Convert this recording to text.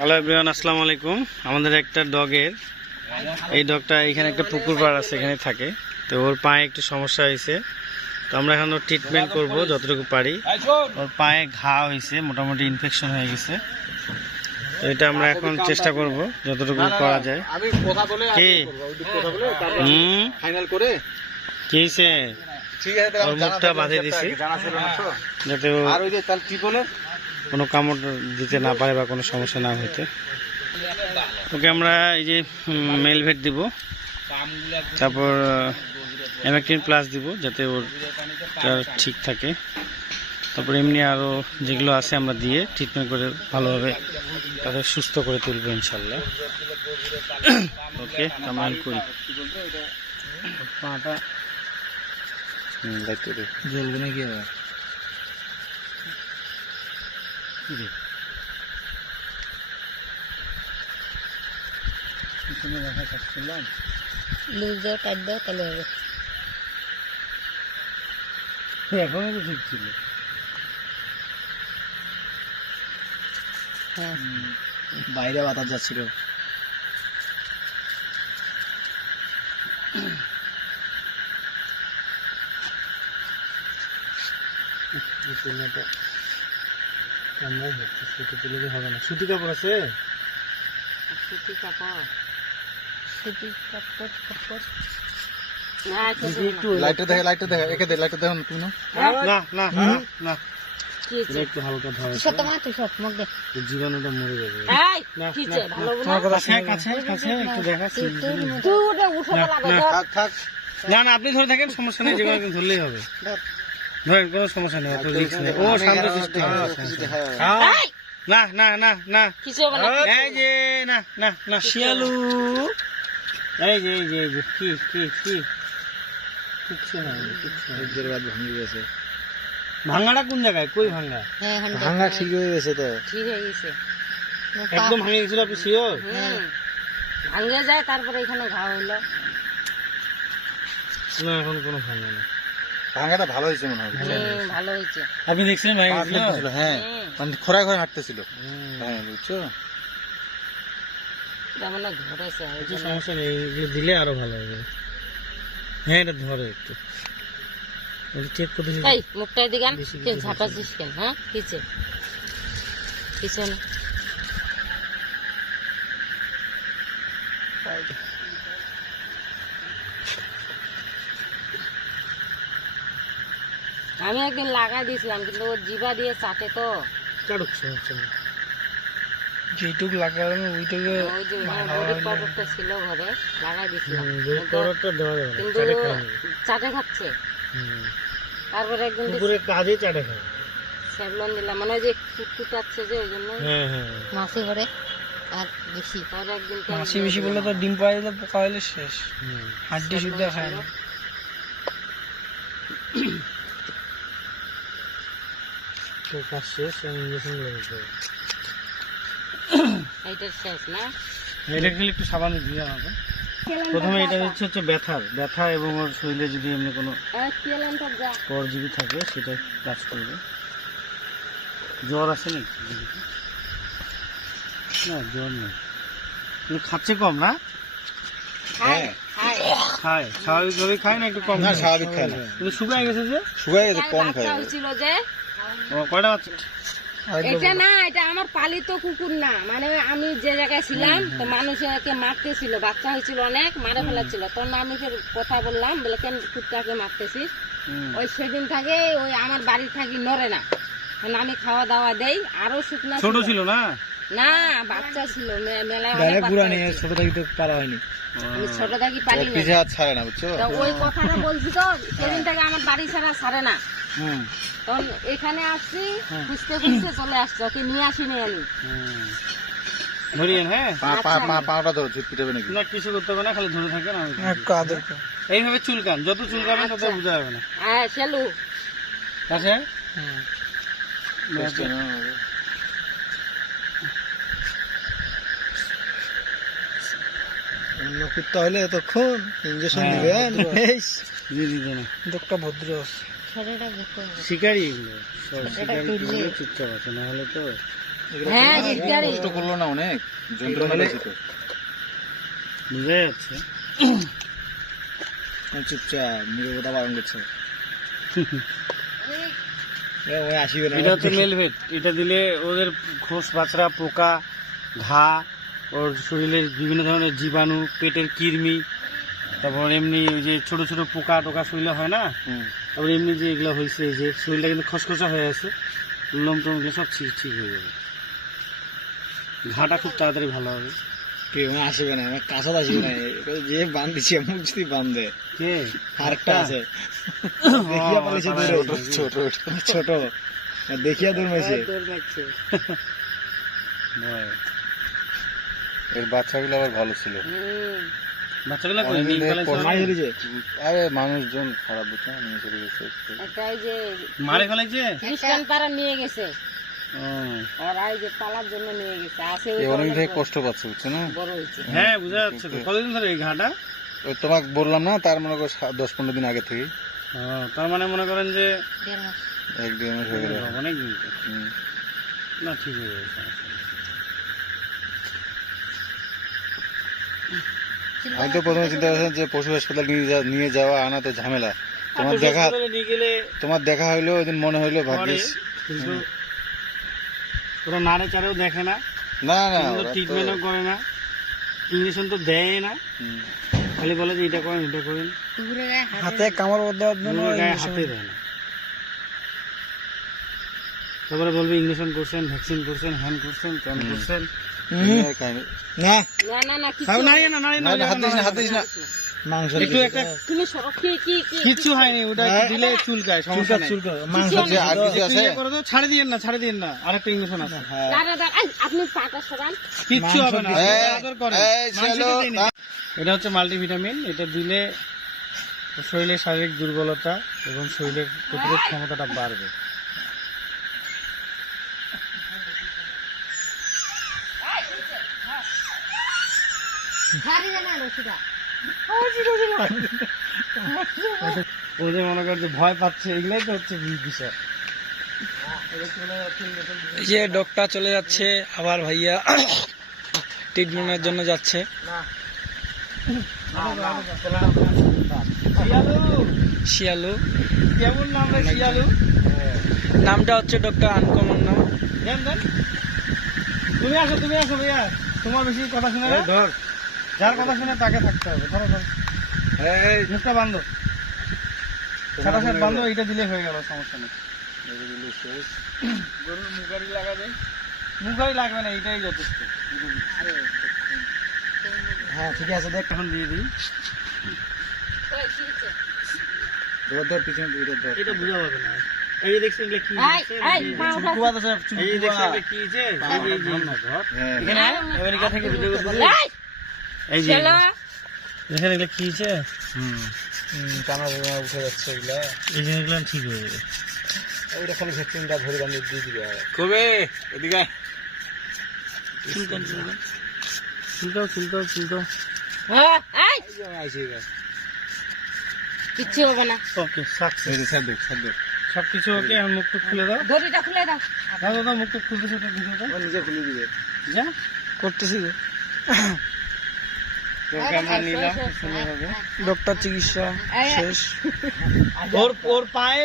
Hello everyone আসসালামু আলাইকুম। আমাদের একটা ডগের এই ডগটা এখানে একটা পুকুর পাড় আছে এখানে থাকে। তো ওর পায়ে একটু সমস্যা হয়েছে। তো আমরা এখন ওর ট্রিটমেন্ট করব যতটুকু পারি। ওর পায়ে ঘা হয়েছে মোটামুটি ইনফেকশন হয়ে গেছে। তো এটা আমরা এখন চেষ্টা করব যতটুকু করা যায়। কি? হুম? ফাইনাল করে কি হয়েছে? ঠিক আছে ওর মুখটা বাঁধিয়ে দিছি। যাতে আর ওই যে তার টিপলে কোনো কামড় দিতে না পারে বা কোনো সমস্যা না হইতে ওকে আমরা এই যে মেল ভেট দিব। তারপর অ্যামেক্টিন প্লাস দিব যাতে ওর ঠিক থাকে। তারপর এমনি আরও যেগুলো আছে আমরা দিয়ে ট্রিটমেন্ট করে ভালোভাবে তাদের সুস্থ করে তুলবো ইনশাল্লাহ। ওকে আমরা এখন করি। পাটা। হুম, দায়িত্ব দে। জ্বলবে নাকি আবার? কি রে? পিছনে দেখা কাজ করলাম। লুজ দাও তাহলে হবে। এখনও তো ঠিক ছিল। হ্যাঁ। বাইরে বাতাস যাচ্ছিল। হবে না। সুতি কাপড় আছে? সুতি কাপড়। সুতি কাপড় কাপড়। একটু লাইটটা দেখে লাইটটা দেখে একে দে লাইটটা দেখো না তুমি না না না একটু হালকা ধরে সব তোমার তুই সব মুখ দে। জীবাণুটা মরে যাবে। এই তোমার কাছে কাছে কাছে একটু দেখা তুই তুই উঠো না, লাগো না। ধর। থাক থাক না না আপনি ধরে থাকেন সমস্যা নেই জীবাণু ধরলেই হবে। ধরেন কোনো সমস্যা নেই অত রিস্ক নেই ও শান্ত যাবে না। না না না কিছু হবে না এই যে না না না শিয়ালু এই যে এই যে কি কি কি কিচ্ছু না কিচ্ছু। বাদ ভাঙে গেছে ভাঙাটা কোন জায়গায় কই ভাঙা হ্যাঁ ভাঙা ঠিক হয়ে গেছে তো ঠিক হয়ে গেছে একদম ভাঙে গেছিল আপনি শিওর ভাঙে যায় তারপরে এখানে ঘা হইল না এখন কোনো ভাঙা না ভাঙাটা ভালো হয়েছে মনে হয়। ভালো হয়েছে। আপনি ফেলতেছিল, হ্যাঁ। মানে খোরায় খোরায় হাঁটতেছিল। হ্যাঁ বুঝছ? জন্য। সমস্যা নেই দিলে আরও ভালো হবে। হ্যাঁ এটা ধরে একটু। চেক করতে এই মুখটা এদিকে আন। কে কিছু কেন হ্যাঁ? পিছে। পিছনে। আমি একদিন লাগাই দিয়েছিলাম কিন্তু ও জিবা দিয়ে চাটে তো। কাটুক সমস্যা নেই। যেটুক লাগানো ওইটুকু পাউডারটা ছিল ঘরে লাগাই দিয়েছিলাম। যে দেওয়া যাবে কিন্তু চাটে খাচ্ছে। তারপরে একদিন পুকুরে কাজে চাটে খায় স্যাভলন দিলাম মানে যে যে ওই জন্য হ্যাঁ হ্যাঁ। মাসি করে আর বেশি। পরে একদিন মাসি বেশি বললে তো ডিম পাওয়া দিলে পোকা হইলে শেষ। হুম। হাড্ডি শুদ্ধ খায় না। তো কাজ শেষ ইঞ্জেকশন লেগে যাবে এইটা শেষ না? এটা খেলে একটু সাবান দিয়ে হবে। প্রথমে এটা হচ্ছে হচ্ছে ব্যথার ব্যথা এবং ওর শরীরে যদি এমনি কোনো পরজীবী থাকে সেটা কাজ করবে। জ্বর আছে নাকি না জ্বর নেই। খাচ্ছে কম না? খায় স্বাভাবিকভাবে খায় না একটু কম না স্বাভাবিক খায় না। কিন্তু শুকায় গেছে যে? শুকায় গেছে কম খায়। যে? কয়টা বাচ্চা? এটা না এটা আমার পালিত কুকুর না। মানে আমি যে জায়গায় ছিলাম তো মানুষকে মারতেছিল বাচ্চা হয়েছিল অনেক মারে ফেলাচ্ছিল। তখন আমি কথা বললাম বলে কেন কুকুরটাকে মারতেছিস? ওই সেদিন থাকে ওই আমার বাড়ি থাকি নড়ে না। মানে আমি খাওয়া দাওয়া দেই আরও শুকনা ছোট ছিল। না? না বাচ্চা ছিল মে- মেলায় অনেক। ছোট থেকে তো পারা হয়নি। আমি ছোট থাকি পালি না পিছে হাত ছাড়ে না বুঝছ? ওই কথাটা বলছি তো সেদিন থেকে আমার বাড়ি ছাড়া ছাড়ে না। তখন এখানে আসছি খুঁজতে খুঁজতে চলে আসছে ওকে নিয়ে আসিনি আমি। ধরিয়েন হ্যাঁ। পা পা পা পাটা ধরো নাকি? না কিছু করতে হবে না খালি ধরে থাকেন এইভাবে চুলকান যত চুলকাবেন তত বোঝা যাবে না। হ্যাঁ সেলু আছে অন্য কুত্তা হলে এতক্ষণ ইঞ্জেকশন হ্যাঁ, দিবেন ভদ্র। হবে। শিকারি এগুলো। এটা শিকারি তুললে। চুপচাপ আছে না হলে তো হ্যাঁ কষ্ট করল না অনেক। যন্ত্রণা পেয়েছে তো। বুঝা যাচ্ছে। চুপচাপ নিরবতা পালন করছে। এটা হচ্ছে মেলভেট। এটা দিলে ওদের খোস বাছরা পোকা ঘা ওর শরীরের বিভিন্ন ধরনের জীবাণু পেটের কৃমি তারপর এমনি ওই যে ছোট ছোট পোকা টোকা শরীরে হয় না? তারপর এমনি যে এগুলো হয়েছে এই যে শরীরটা কিন্তু খসখসা হয়ে আছে লোম টোম এগুলো সব ঠিক ঠিক হয়ে যাবে। ঘাটা খুব তাড়াতাড়ি ভালো হবে। কে ও আসিবে না আমার কাছে আসিবে না। যে বান্ধিছে মুখ যদি বান্ধে কে? আরেকটা আছে। দেখিয়া পালিছে দূরে। ছোট ছোট। দেখিয়া দূর মেছে এর বাচ্চাগুলো আবার ভালো ছিল। হুম। বাচ্চাগুলো কই? আরে মানুষজন খারাপ নিয়ে চলে গেছে একটা যে মারে ফেলাইছে খ্রিস্টান পাড়া নিয়ে গেছে। গেছে। হ্যাঁ তোমাকে বললাম না তার মনে করো দশ পনেরো দিন আগে থেকে। তার মানে মনে করেন যে এক দেড় মাস হয়ে গেল। অনেক। না ঠিক হয়ে যাবে সমস্যা নেই। আমি তো প্রথমে চিন্তা করছিলাম যে পশু হাসপাতাল নিয়ে যাওয়া আনা তো ঝামেলা। তোমার দেখা তোমার দেখা হইল ওই দিন মনে হইল ভাগ্যিস। ওরা নাড়ে চারেও দেখে না। না না ট্রিটমেন্টও করে না। ইঞ্জেকশন তো দেয় না। খালি বলে যে এটা করেন এটা করেন। হাত কামড় দেওয়ার জন্য হাতে দেয় না। তারপরে বলবে ইঞ্জেকশন করছেন ভ্যাকসিন করছেন হ্যান্ড করছেন ত্যান করছেন। না না না না কিছু না নাড়িয়ে না, না না, হাত দিস না হাত দিস না মাংস একটু একটা তুমি সরো কি কি কি হয়নি ওটা দিলে চুলকায় সমস্যা নেই মাংস আর কিছু আছে ইয়ে করে ছাড়ে দিয়েন না ছাড়ে দিয়েন না আরেকটা ইঞ্জেকশন আছে দাঁড়া দাঁড়া এই, আপনি পাটা সরান কিচ্ছু হবে না আদর। এটা হচ্ছে মাল্টিভিটামিন এটা দিলে শরীরের শারীরিক দুর্বলতা এবং শরীরের প্রতিরোধ ক্ষমতাটা বাড়বে মনে যে ভয় পাচ্ছে এগুলাই তো হচ্ছে বিষয় এই যে ডক্টর চলে যাচ্ছে আবার ভাইয়া ট্রিটমেন্টের জন্য যাচ্ছে। শিয়ালু। কেমন নাম শিয়ালু নামটা হচ্ছে ডক্টর আনকমন নাম। তুমি আসো তুমি আসো ভাইয়া। তোমার বেশি কথা শুনে না? ধর। যার কথা শুনে তাকে থাকতে হবে। ধরো ধরো। এই মুখটা বান্ধো। সাদা সাত বান্ধো এইটা দিলে হয়ে গেল সমস্যা নেই। গরুর মুখারি লাগাবে মুখারি লাগবে না এইটাই যথেষ্ট। হ্যাঁ ঠিক আছে দেখ এখন দিয়ে দিই। ধর পিছনে ধর এটা বোঝা যাবে না। এই দেখছেন কি তো কি যে- হ্যাঁ। এখানে আমেরিকা থেকে ভিডিও করতে এই, যে ছেলে দেখেন এগুলো কি হয়েছে? টানা উঠে যাচ্ছে এগুলা। এই জিনিসগুলো ঠিক হয়ে যাবে ওইটা খালি ভ্যাকসিনটা ধরে বানিয়ে দিয়ে দিবে কবে? এদিকে চুলকান চুলকান চুলকাও চুলকাও চুলকাও হ্যাঁ এই আইসি এবার কিচ্ছু হবে না। ওকে সব কিছু ওকে মুখটু খুলে দাও। দড়িটা খুলে দাও। দাও মুখটু খুলতেছে দাও। নিজে খুলে দিবে। যা। করতেছি ওকে আমরা নিলাম সুন্দরভাবে। ডক্টর চিকিৎসা এই, শেষ। ওর ওর পায়ে